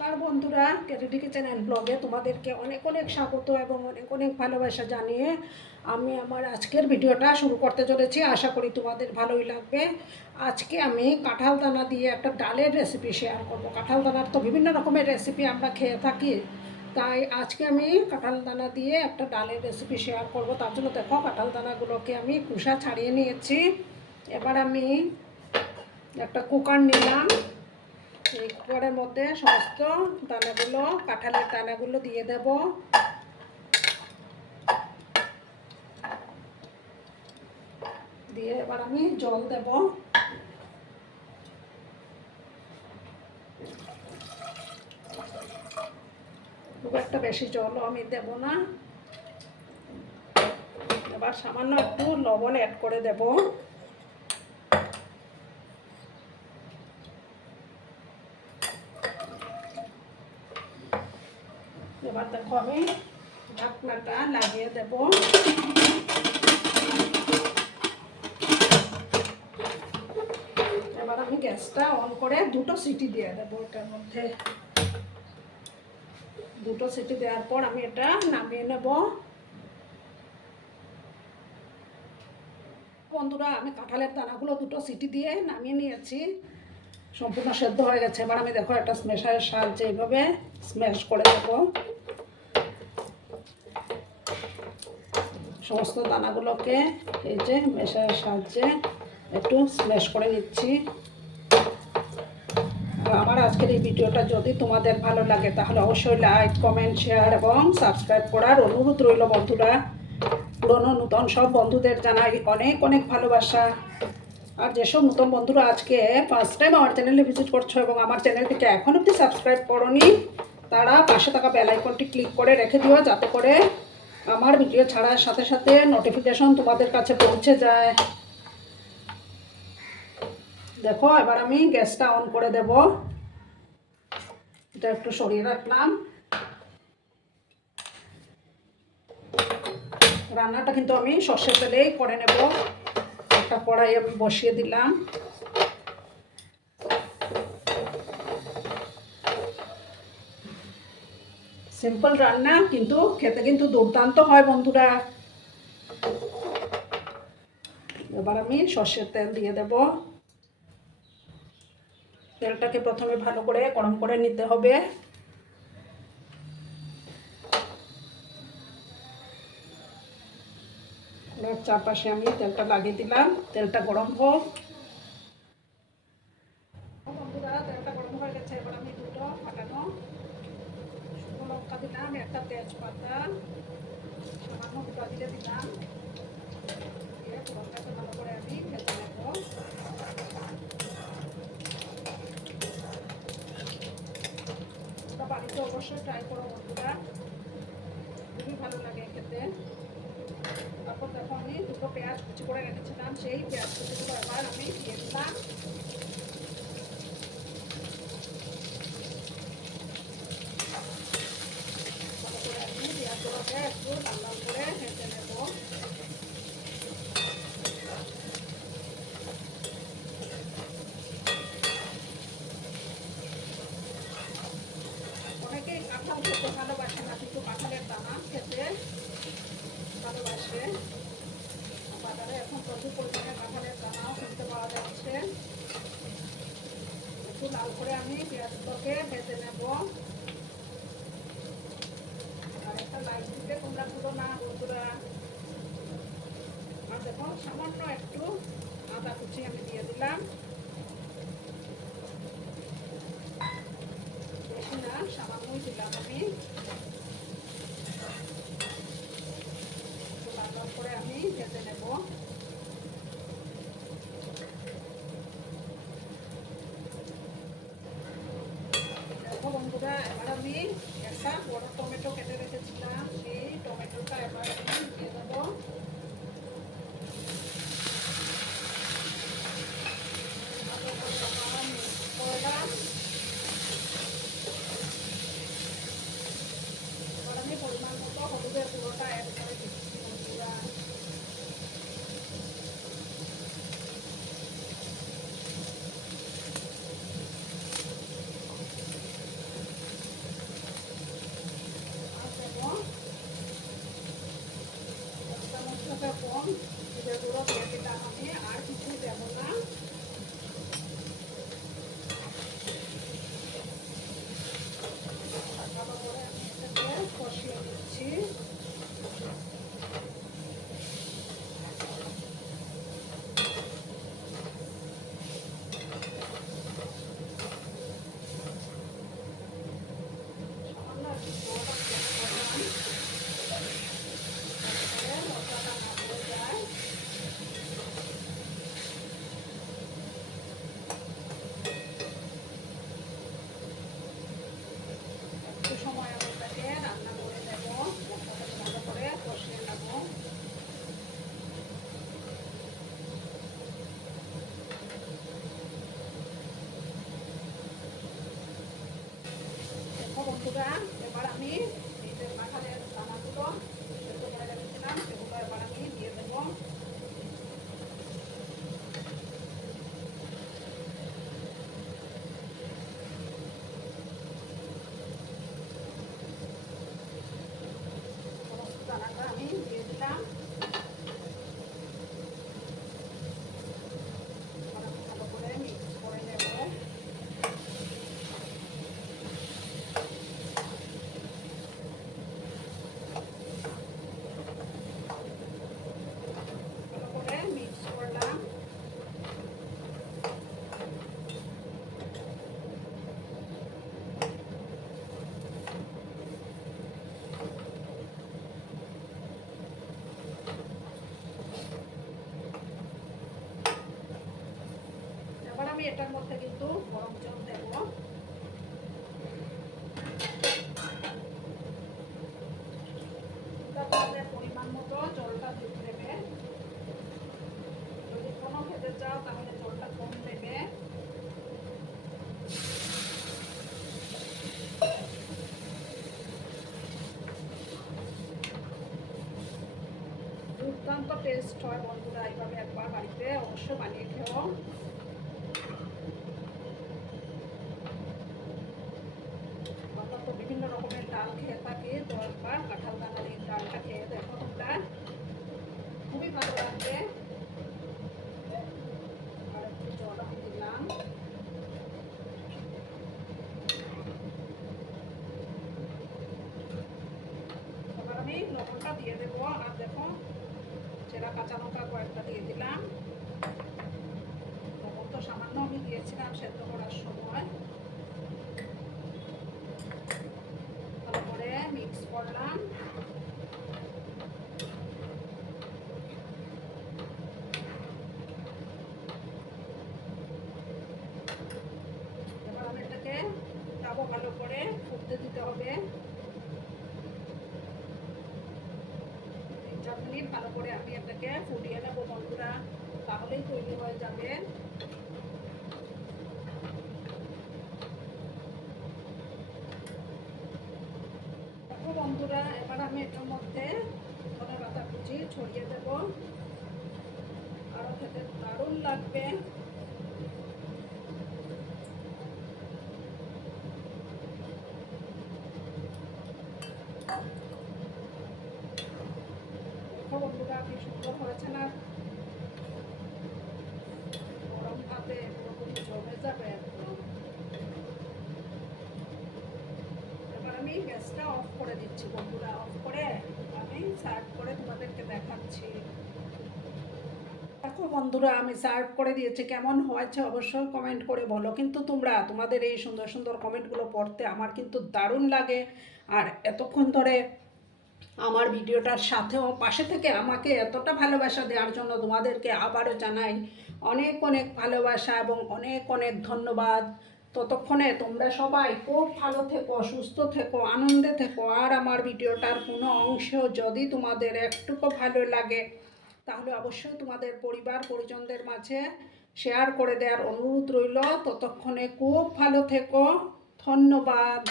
নমস্কার বন্ধুরা, কেটিডি kitchen and ব্লগে তোমাদেরকে অনেক অনেক স্বাগত এবং অনেক অনেক ভালোবাসা জানিয়ে আমি আমার আজকের ভিডিওটা শুরু করতে চলেছি। আশা করি তোমাদের ভালোই লাগবে। আজকে আমি কাঁঠাল দানা দিয়ে একটা ডালের রেসিপি শেয়ার করব। কাঁঠাল দানার তো বিভিন্ন রকমের রেসিপি আমরা খেয়ে থাকি, তাই আজকে আমি কাঁঠাল দানা দিয়ে একটা ডালের রেসিপি শেয়ার করব। তার জন্য দেখো, কাঁঠাল দানাগুলোকে আমি খোসা ছাড়িয়ে নিয়েছি। এবার আমি একটা কুকার নিলাম। এই কুকারের মধ্যে সমস্ত দানাগুলো, কাঁঠালের দানাগুলো দিয়ে দেব। দিয়ে এবার আমি জল দেব। খুব একটা বেশি জলও আমি দেব না। এবার সামান্য একটু লবণ অ্যাড করে দেব। এবার দেখো, আমি ঢাকনাটা লাগিয়ে দেব। এবার আমি গ্যাসটা অন করে দুটো সিটি দিয়ে দেবো। এটার মধ্যে দুটো সিটি দেওয়ার পর আমি এটা নামিয়ে নেব। বন্ধুরা, আমি কাঁঠালের দানাগুলো দুটো সিটি দিয়ে নামিয়ে নিয়েছি। সম্পূর্ণ সেদ্ধ হয়ে গেছে। এবার আমি দেখো একটা স্ম্যাশারের সাহায্যে এইভাবে স্ম্যাশ করে দেব। সমস্ত দানাগুলোকে এই যে মেশারের সাহায্যে একটু স্ম্যাশ করে নিচ্ছি। আমার আজকের এই ভিডিওটা যদি তোমাদের ভালো লাগে তাহলে অবশ্যই লাইক, কমেন্ট, শেয়ার এবং সাবস্ক্রাইব করার অনুরোধ রইল বন্ধুরা। পুরনো নূতন সব বন্ধুদের জানাই অনেক অনেক ভালোবাসা। আর যেসব নতুন বন্ধুরা আজকে ফার্স্ট টাইম আমার চ্যানেলে ভিজিট করছো এবং আমার চ্যানেলটিকে এখন অবধি সাবস্ক্রাইব করোনি, তারা পাশে থাকা বেল আইকনটি ক্লিক করে রেখে দিও, যাতে করে আমার ভিডিও ছাড়ার সাথে সাথে নোটিফিকেশন তোমাদের কাছে পৌঁছে যায়। দেখো, এবার আমি গ্যাসটা অন করে দেব। এটা একটু সরিয়ে রাখলাম। রান্নাটা কিন্তু আমি সর্ষের তেলেই করে নেব। একটা কড়াই আমি বসিয়ে দিলাম। সিম্পল রান্না, কিন্তু খেতে কিন্তু দুর্দান্ত হয় বন্ধুরা। এবার আমি সর্ষের তেল দিয়ে দেব। তেলটাকে প্রথমে ভালো করে গরম করে নিতে হবে। চারপাশে আমি তেলটা লাগিয়ে দিলাম। তেলটা গরম হোক। বন্ধুরা, তেলটা গরম হয়ে গেছে। এবার আমি দুটো ফাটানো শুকনো লঙ্কা দিলাম, একটা তেজপাতা, সামান্য গোটা জিরে দিলাম। দিয়ে ফোড়নটাকে ভালো করে আমি ভেজে নেব। বাড়িতে অবশ্যই ট্রাই করো বন্ধুরা, খুবই ভালো লাগে খেতে। তারপর দেখো, আমি দুটো পেঁয়াজ কুচি করে রেখেছিলাম, সেই পেঁয়াজ কুচিগুলো এবার আমি দিয়ে দিলাম। ভালো করে আমি পেঁয়াজগুলোকে একটু লাল লাল করে ভেজে নেব। অনেকেই কাঁঠাল খেতে ভালোবাসে না, কিন্তু কাঁঠালের দানা খেতে ভালোবাসে। বাজারে এখন প্রচুর পরিমাণে কাঁঠালের দানাও কিনতে পাওয়া যাচ্ছে। একটু লাল করে আমি পেঁয়াজগুলোকে ভেজে নেব। আর একটা লাইট দিতে তোমরা ভুলো না বন্ধুরা। আর দেখো, সামান্য একটু আদা কুচি আমি দিয়ে দিলাম। বেশি না, সামান্যই দিলাম আমি। একটু লাল লাল করে আমি ভেজে নেব। দেখো বন্ধুরা, এবার আমি একটা বড় টমেটো কেটে রেখেছিলাম, সেই টমেটোটা এবার আমি দিয়ে দেবো। এবার আমি পরিমাণ মতো হলুদের গুঁড়োটা অ্যাড করে দিচ্ছি বন্ধুরা। বন্ধুরা, এবার আমি এই যে কাঁঠালের দানাগুলো সেদ্ধ করে রেখেছিলাম সেগুলো এবার আমি দিয়ে দেবো। সমস্ত দানাটা আমি দিয়ে দিলাম। ভালো করে মিক্স করে নেব। ভালো করে মিক্স করলাম। এবার আমি এটার মধ্যে কিন্তু গরম জল দেব। তাদের পরিমাণ মতো জলটা দিয়ে দেবে। যদি কোনো খেতে চাও তাহলে জলটা কম দেবে। দুর্দান্ত টেস্ট হয় বন্ধুরা, এইভাবে একবার বাড়িতে অবশ্যই বানিয়ে খেও। আমরা তো বিভিন্ন রকমের ডাল খেয়ে থাকি, তো একবার কাঁঠাল দানার এই ডালটা খেয়ে দেখো তোমরা, খুবই ভালো লাগবে। আর একটু জল আমি দিলাম। এবার আমি লবণটা দিয়ে দেবো। আর দেখো চেরা কাঁচা লঙ্কা কয়েকটা দিয়ে দিলাম। লবণ তো সামান্য আমি দিয়েছিলাম সেদ্ধ করার সময়। ভালো করে মিক্স করলাম। এবার আমি এটাকে ডাবো ভালো করে ফুটতে দিতে হবে। 3-4 মিনিট ভালো করে আমি এটাকে ফুটিয়ে নেবো বন্ধুরা, তাহলেই তৈরি হয়ে যাবে। দেখো বন্ধুরা, এবার আমি এটার মধ্যে ধনেপাতা কুচি ছড়িয়ে দেব। আরো খেতে দারুণ লাগবে। দেখো বন্ধুরা কি সুন্দর হয়েছে না, গরম ভাতে পুরোপুরি জমে যাবে একদম। এবার আমি গ্যাসটা অফ করে দিচ্ছি বন্ধুরা, অফ করে আমি সার্ভ করে তোমাদেরকে দেখাচ্ছি। দেখো বন্ধুরা, আমি সার্ভ করে দিয়েছি, কেমন হয়েছে অবশ্যই কমেন্ট করে বলো। কিন্তু তোমরা তোমাদের এই সুন্দর সুন্দর কমেন্টগুলো পড়তে আমার কিন্তু দারুণ লাগে। আর এতক্ষণ ধরে আমার ভিডিওটার সাথেও পাশে থেকে আমাকে এতটা ভালোবাসা দেওয়ার জন্য তোমাদেরকে আবারও জানাই অনেক অনেক ভালোবাসা এবং অনেক অনেক ধন্যবাদ। ততক্ষণে তোমরা সবাই খুব ভালো থেকো, সুস্থ থেকো, আনন্দে থেকো। আর আমার ভিডিওটার কোনো অংশেও যদি তোমাদের একটুকু ভালো লাগে তাহলে অবশ্যই তোমাদের পরিবার পরিজনদের মাঝে শেয়ার করে দেওয়ার অনুরোধ রইল। ততক্ষণে খুব ভালো থেকো। ধন্যবাদ।